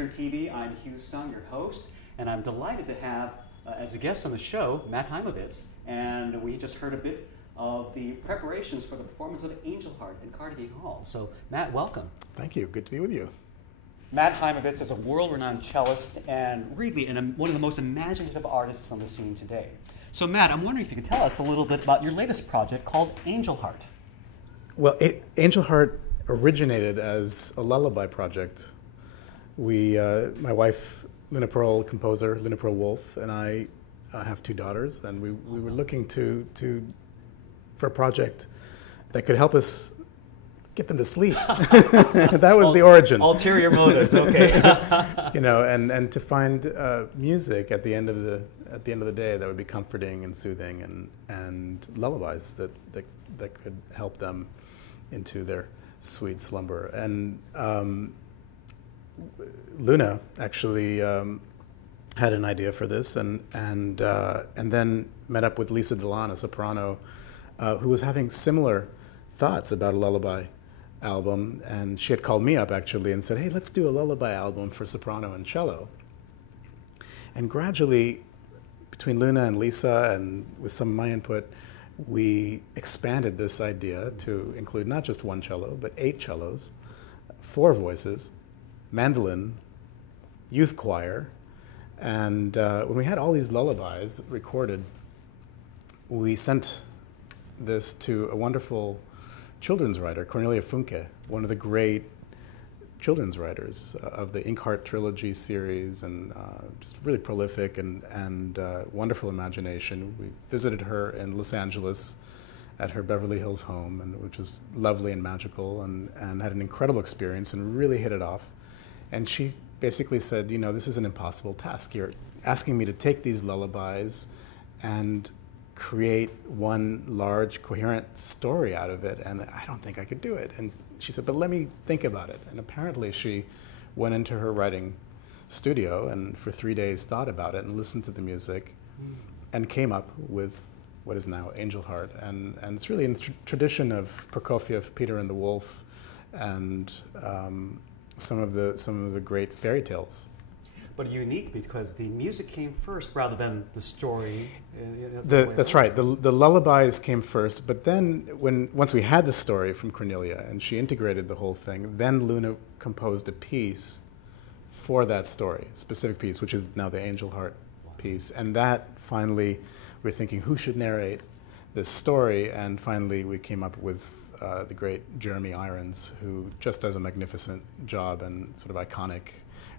AirTurn TV. I'm Hugh Sung, your host, and I'm delighted to have as a guest on the show Matt Haimowitz. And we just heard a bit of the preparations for the performance of Angel Heart in Carnegie Hall. So, Matt, welcome. Thank you. Good to be with you. Matt Haimowitz is a world-renowned cellist and really one of the most imaginative artists on the scene today. So, Matt, I'm wondering if you could tell us a little bit about your latest project called Angel Heart. Well, Angel Heart originated as a lullaby project. My wife, Luna Pearl, composer, Luna Pearl Wolf, and I have two daughters, and we were looking for a project that could help us get them to sleep. That was the origin. Ulterior motives, okay. And to find music at the end of the day that would be comforting and soothing, and lullabies that could help them into their sweet slumber. And Luna actually had an idea for this, and then met up with Lisa Delan, a soprano, who was having similar thoughts about a lullaby album, and she had called me up actually and said, "Hey, let's do a lullaby album for soprano and cello." And gradually, between Luna and Lisa, and with some of my input, we expanded this idea to include not just one cello, but 8 cellos, 4 voices, mandolin, youth choir, and when we had all these lullabies recorded, we sent this to a wonderful children's writer, Cornelia Funke, one of the great children's writers of the Inkheart trilogy series, and just really prolific and wonderful imagination. We visited her in Los Angeles at her Beverly Hills home, which was lovely and magical, and had an incredible experience and really hit it off. And she basically said, this is an impossible task. You're asking me to take these lullabies and create one large, coherent story out of it, and I don't think I could do it. And she said, but let me think about it. And apparently she went into her writing studio and for 3 days thought about it and listened to the music and came up with what is now Angel Heart. And it's really in the tradition of Prokofiev, Peter and the Wolf, and some of the great fairy tales. But unique because the music came first rather than the story. That's right. The lullabies came first, but then once we had the story from Cornelia and she integrated the whole thing, then Luna composed a piece for that story, a specific piece, which is now the Angel Heart piece. And that finally, we're thinking, who should narrate this story? And finally, we came up with the great Jeremy Irons, who just does a magnificent job and sort of iconic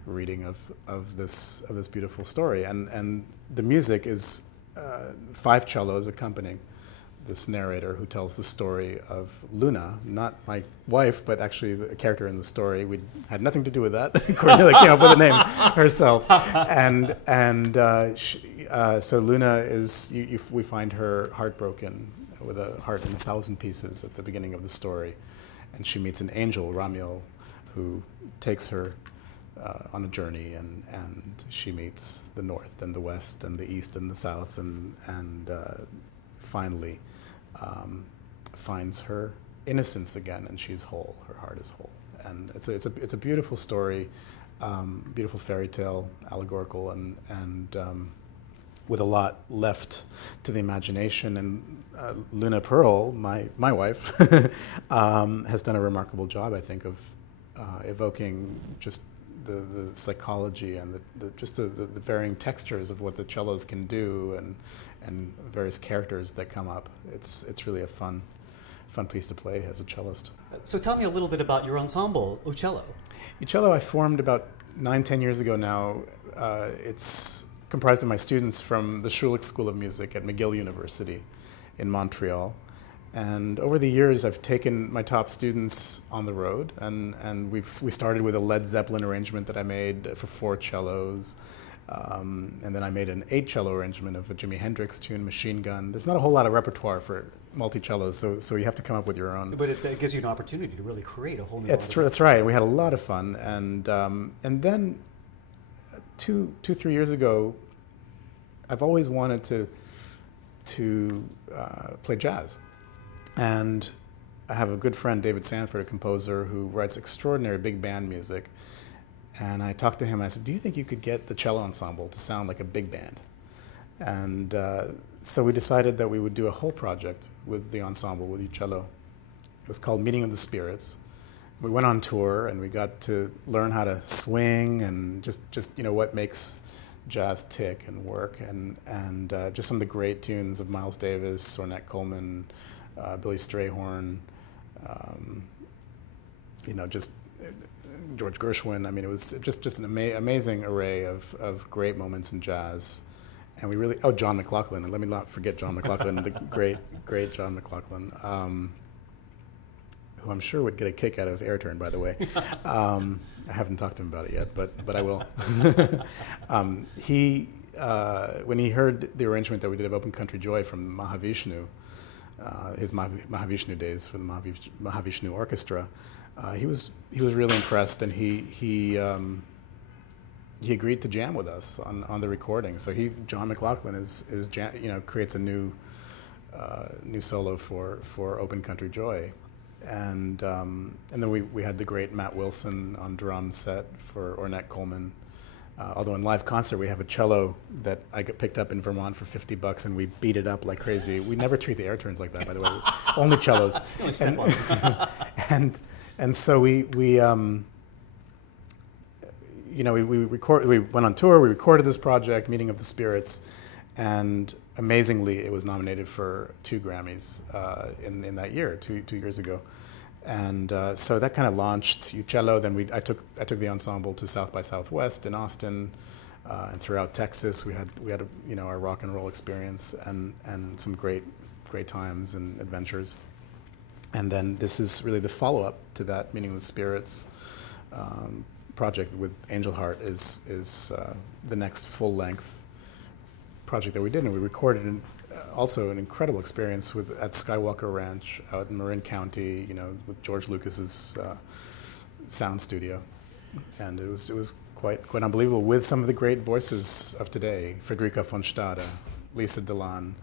reading of this beautiful story, and the music is 5 cellos accompanying this narrator who tells the story of Luna, not my wife, but actually the character in the story. We had nothing to do with that. Cornelia came up with the name herself, so Luna is. We find her heartbroken with a heart in 1,000 pieces at the beginning of the story, and she meets an angel, Ramiel, who takes her on a journey, and she meets the north and the west and the east and the south, and finally finds her innocence again, and she's whole. Her heart is whole, and it's a beautiful story, beautiful fairy tale, allegorical, and with a lot left to the imagination. And Luna Pearl, my wife, has done a remarkable job, I think, of evoking just the psychology and the varying textures of what the cellos can do, and various characters that come up. It's really a fun piece to play as a cellist. So tell me a little bit about your ensemble, Uccello. Uccello I formed about 9-10 years ago now. It's comprised of my students from the Schulich School of Music at McGill University in Montreal. And over the years, I've taken my top students on the road, and we started with a Led Zeppelin arrangement that I made for 4 cellos, and then I made an 8-cello arrangement of a Jimi Hendrix tune, Machine Gun. There's not a whole lot of repertoire for multi-cellos, so you have to come up with your own. But it gives you an opportunity to really create a whole new. That's right. We had a lot of fun, and then 2-3 years ago, I've always wanted to play jazz. And I have a good friend, David Sanford, a composer who writes extraordinary big band music. And I talked to him. I said, "Do you think you could get the cello ensemble to sound like a big band?" And so we decided that we would do a whole project with the ensemble, with Uccello. It was called Meeting of the Spirits. We went on tour, and we got to learn how to swing and just what makes jazz tick and work, and just some of the great tunes of Miles Davis, Ornette Coleman, Billy Strayhorn, just George Gershwin. I mean, it was just an amazing array of great moments in jazz. And we really, John McLaughlin, and let me not forget John McLaughlin, the great John McLaughlin, who I'm sure would get a kick out of AirTurn, by the way. I haven't talked to him about it yet, but I will. When he heard the arrangement that we did of Open Country Joy from Mahavishnu, his Mahavishnu days for the Mahavishnu Orchestra, he was really impressed, and he agreed to jam with us on the recording. So John McLaughlin creates a new solo for Open Country Joy, and then we had the great Matt Wilson on drum set for Ornette Coleman. Although in live concert we have a cello that I picked up in Vermont for $50, and we beat it up like crazy. We never treat the AirTurns like that, by the way. Only cellos. And so we went on tour. We recorded this project, Meeting of the Spirits, and amazingly, it was nominated for 2 Grammys in that year, two years ago. And so that kind of launched Uccello. Then I took the ensemble to South by Southwest in Austin, and throughout Texas. We had our rock and roll experience and some great times and adventures. And then this is really the follow-up to that Meeting of the Spirits project with Angel Heart is the next full-length project that we did, and we recorded also an incredible experience at Skywalker Ranch out in Marin County, with George Lucas's sound studio, and it was quite unbelievable with some of the great voices of today: Frederica von Stade, Lisa Dallon,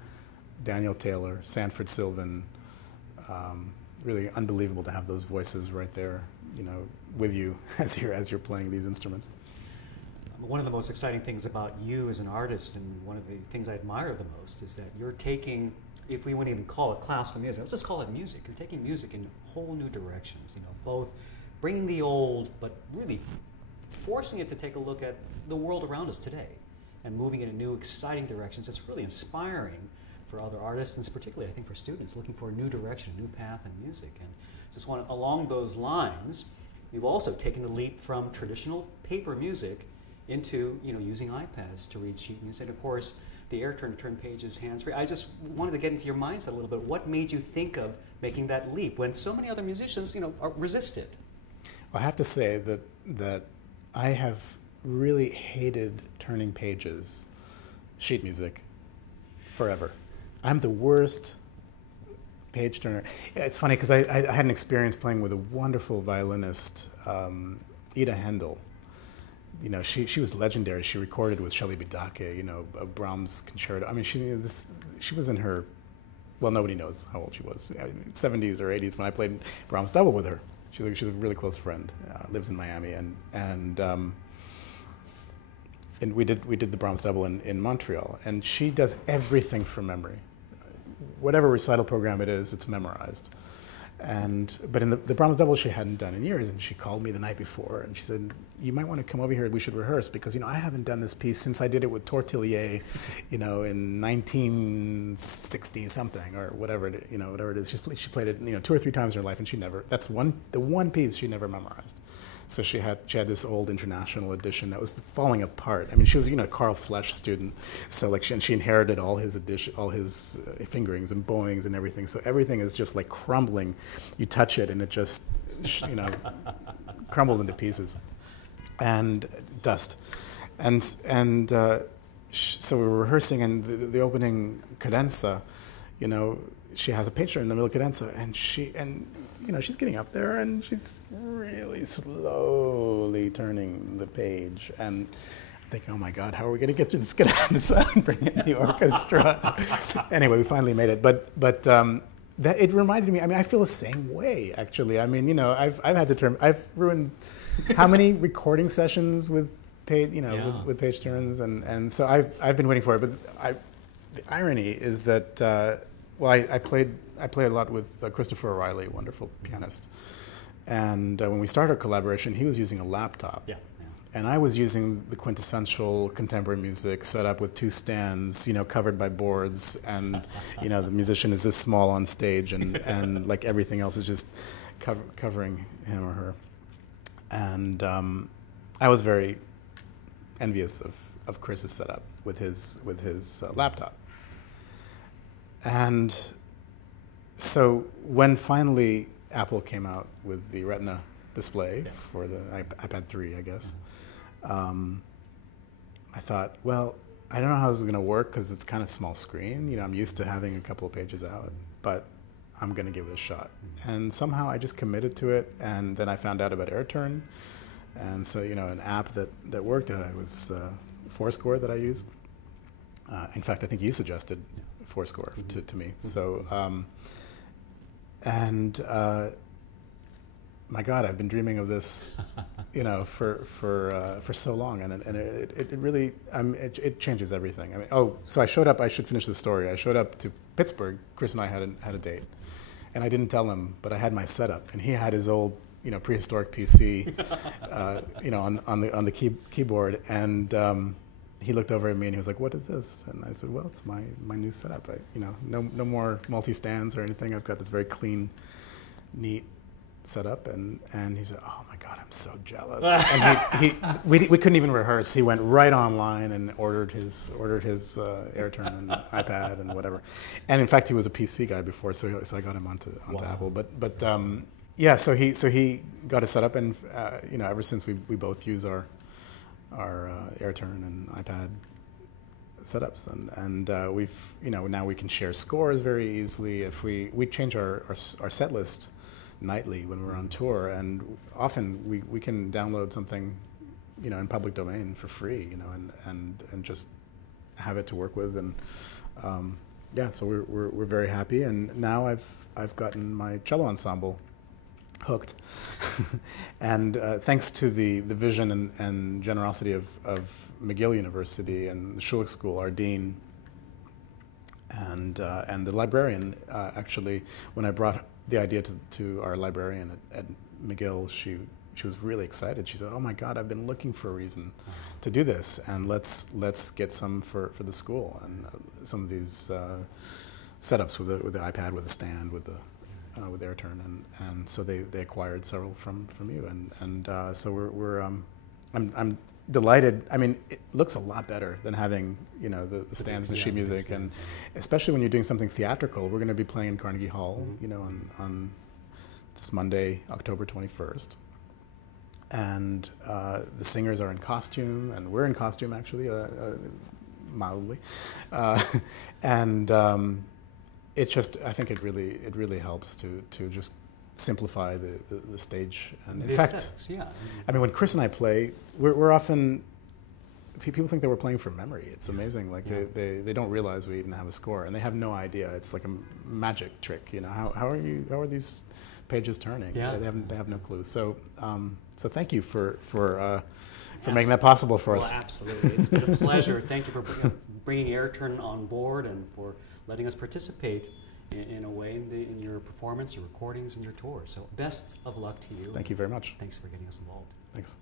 Daniel Taylor, Sanford Sylvan. Really unbelievable to have those voices right there, with you as you're playing these instruments. One of the most exciting things about you as an artist, and one of the things I admire the most, is that you're taking, if we wouldn't even call it classical music, let's just call it music. You're taking music in whole new directions, both bringing the old, but really forcing it to take a look at the world around us today and moving it in new, exciting directions. It's really inspiring for other artists, and particularly, I think, for students looking for a new direction, a new path in music. And just along those lines, we've also taken a leap from traditional paper music into using iPads to read sheet music. And of course, the AirTurn to turn pages hands-free. I just wanted to get into your mindset a little bit. What made you think of making that leap when so many other musicians resisted? I have to say that I have really hated turning pages, sheet music, forever. I'm the worst page turner. It's funny because I had an experience playing with a wonderful violinist, Ida Hendel. She was legendary. She recorded with Shelley Bidake, a Brahms concerto. I mean, she was in her, well, nobody knows how old she was, 70s or 80s when I played Brahms double with her. She's a really close friend, lives in Miami, and we did the Brahms double in Montreal, and she does everything from memory. Whatever recital program it is, it's memorized. But in the Brahms double she hadn't done in years, and she called me the night before, and she said, "You might want to come over here. We should rehearse, because I haven't done this piece since I did it with Tortelier, in 1960 something or whatever it is. She played it 2 or 3 times in her life, and that's the one piece she never memorized. So she had this old international edition that was falling apart. I mean, she was a Carl Flesch student, so she inherited all his fingerings and bowings and everything. So everything is just like crumbling. You touch it and it just crumbles into pieces and dust. So we were rehearsing, and the opening cadenza, she has a page turn in the middle of cadenza, and she's getting up there, and she's really slowly turning the page. And I'm thinking, oh my God, how are we going to get through this cadenza and bring in the orchestra? Anyway, we finally made it. But that it reminded me. I mean, I feel the same way actually. I mean, you know, I've ruined how many recording sessions with page, you know, with page turns, and so I've been waiting for it. But the irony is that well, I play a lot with Christopher O'Reilly, a wonderful pianist, and when we started our collaboration, he was using a laptop. Yeah. And I was using the quintessential contemporary music set up with 2 stands, you know, covered by boards, and you know, the musician is this small on stage, and like everything else is just covering him or her. And I was very envious of Chris's setup with his laptop. And so when finally Apple came out with the Retina display for the iPad 3, I guess. I thought, well, I don't know how this is going to work because it's kind of small screen. You know, I'm used to having a couple of pages out, but I'm going to give it a shot. And somehow I just committed to it, and then I found out about AirTurn. And so, you know, an app that worked was Fourscore that I use. In fact, I think you suggested Fourscore to me. So, my God, I've been dreaming of this, you know, for so long, and it really, it changes everything. I mean, so I showed up. I should finish the story. I showed up to Pittsburgh. Chris and I had a date, and I didn't tell him, but I had my setup, and he had his old, you know, prehistoric PC, you know, on the keyboard, and he looked over at me and he was like, "What is this?" And I said, "Well, it's my new setup. You know, no more multi-stands or anything. I've got this very clean, neat setup." And he said, "Oh my God, I'm so jealous." And we couldn't even rehearse. He went right online and ordered his AirTurn and iPad and whatever. And in fact, he was a PC guy before, so I got him onto Apple. But yeah, so he got a setup, and you know, ever since we both use our AirTurn and iPad setups, and we've, you know, now we can share scores very easily. If we change our set list nightly when we're on tour, and often we can download something, you know, in public domain for free, you know, and just have it to work with, and yeah, so we're very happy. And now I've gotten my cello ensemble hooked, and thanks to the vision and generosity of McGill University and the Schulich School, our dean, and the librarian, actually, when I brought the idea to our librarian at McGill, she was really excited. She said, "Oh my God, I've been looking for a reason to do this, and let's get some for the school, and some of these setups with the iPad, with a stand, with AirTurn, and so they acquired several from you, and so I'm delighted. I mean, it looks a lot better than having, you know, the stands and the sheet music, and especially when you're doing something theatrical. We're going to be playing in Carnegie Hall, you know, on this Monday, October 21st, and the singers are in costume, and we're in costume actually, mildly, and it just, I think it really helps to just simplify the stage. And in fact, I mean, when Chris and I play, we're often, people think that we're playing from memory. It's amazing. Like they don't realize we even have a score, and they have no idea. It's like a magic trick. You know, how are these pages turning? Yeah. They have no clue. So so thank you for making that possible for us. Well, absolutely. It's been a pleasure. Thank you for bringing AirTurn on board, and for letting us participate in a way in your performance, your recordings, and your tour. So best of luck to you. Thank you very much. Thanks for getting us involved. Thanks.